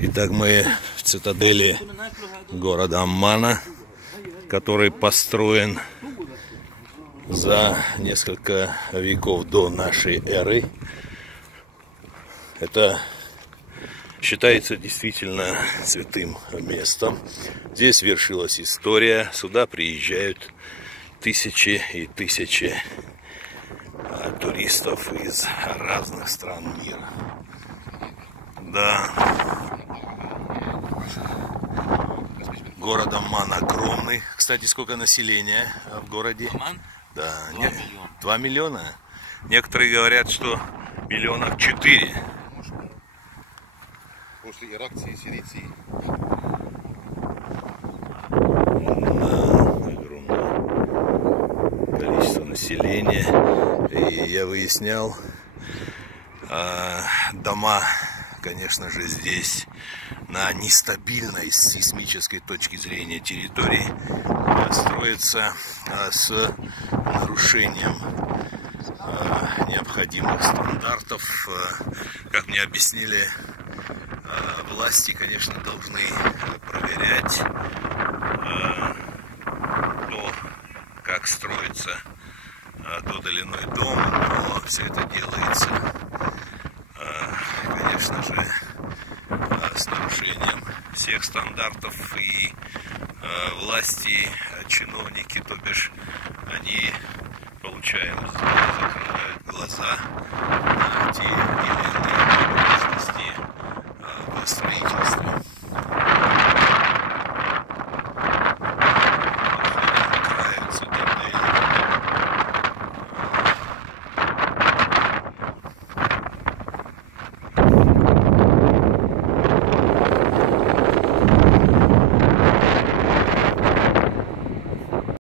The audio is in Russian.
Итак, мы в цитадели города Аммана, который построен за несколько веков до нашей эры. Это считается действительно святым местом. Здесь вершилась история. Сюда приезжают тысячи и тысячи туристов из разных стран мира. Да. Город Амман огромный. Кстати, сколько населения в городе? Амман? Да. 2 миллиона. 2 миллиона? Некоторые говорят, что 4 миллиона. После иракций и сирийций. Да, огромное количество населения. И я выяснял, дома, конечно же, здесь на нестабильной с сейсмической точки зрения территории строятся с нарушением необходимых стандартов. Как мне объяснили, власти, конечно, должны проверять то, как строится тот или иной дом, но все это делается, конечно же, с нарушением всех стандартов, и власти, чиновники, то бишь, они, получаем, закрывают глаза